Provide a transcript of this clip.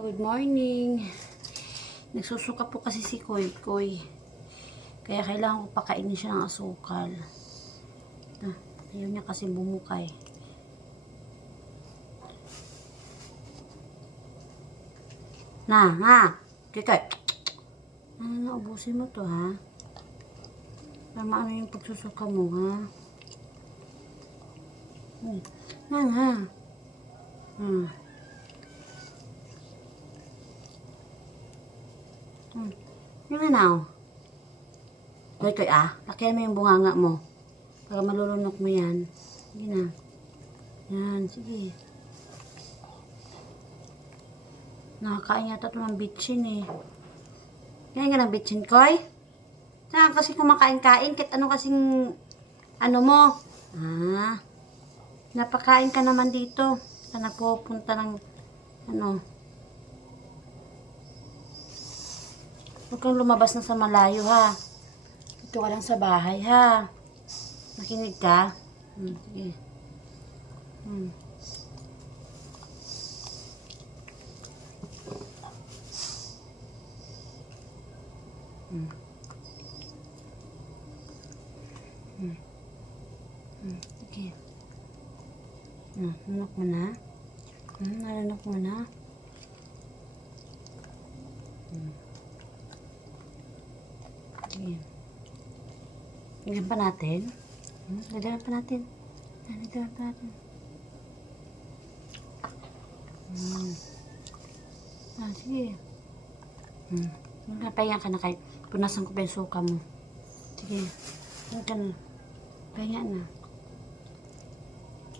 Good morning. Nagsusuka po kasi si Koy Koy. Kaya kailangan ko pakainin siya ng asukal. Ayaw niya kasi bumukay. Ha? Koy Koy. Naubusin mo to, ha? Para maano yung pagsusuka mo, ha? Ha? Yung ano? Koy Koy, lakihan mo yung bunganga mo. Para malulunok mo yan. Sige na. Yan, sige. Nakakain yata ito ng bitchin eh. Kaya nga ng bitchin, Koy? Saan kasi kumakain-kain? Kahit ano kasing ano mo? Napakain ka naman dito. Saan napupunta ng ano? Huwag kang lumabas na sa malayo, ha? Dito ka lang sa bahay, ha? Nakinig ka? Sige. Sige. Nalunok mo na? Nalunok mo na? Sige. Lagyan pa natin. Lagyan pa natin. Lagyan pa natin. Sige. Napahinga ka na kahit punasan ko pa yung suka mo. Sige. Pahinga na.